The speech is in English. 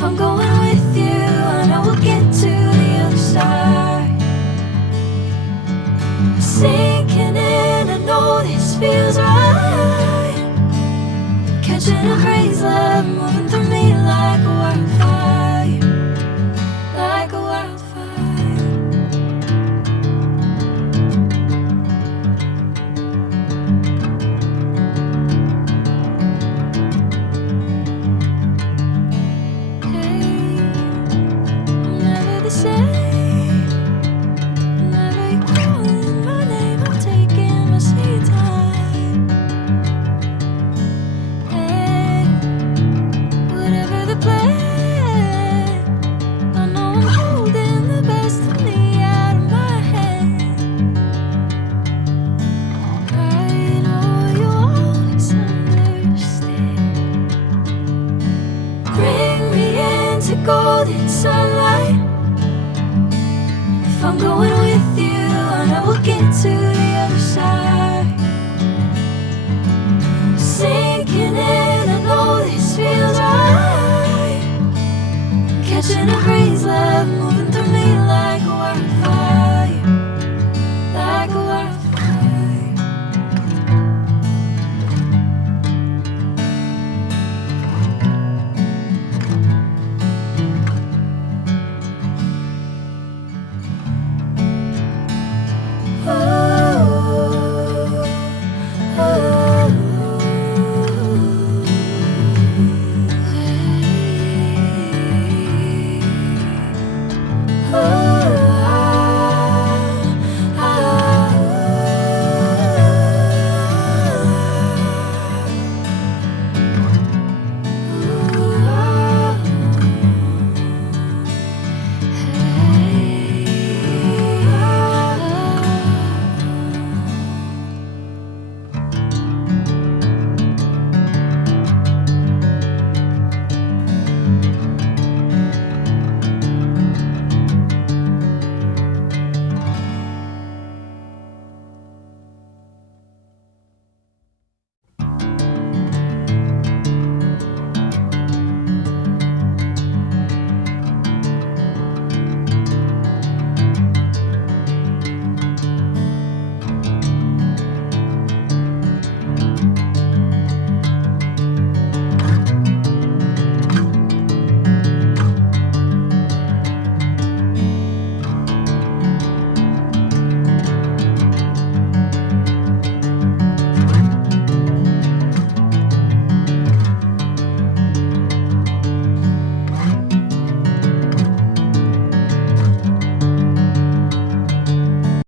If I'm going with you, I know we'll get to the other side. Sinking in, I know this feels right. Catching a crazy love, moving through me like a wildfire, like a wildfire. Hey, I'm never the same. Whenever you're calling my name, I'm taking my sweet time. Hey, whatever the plan, I know I'm holding the best of me out of my hand. I know you'll always understand. Bring me into golden sunlight. If I'm going with you, I know we'll get to the other side. Sinking in, I know this feels right.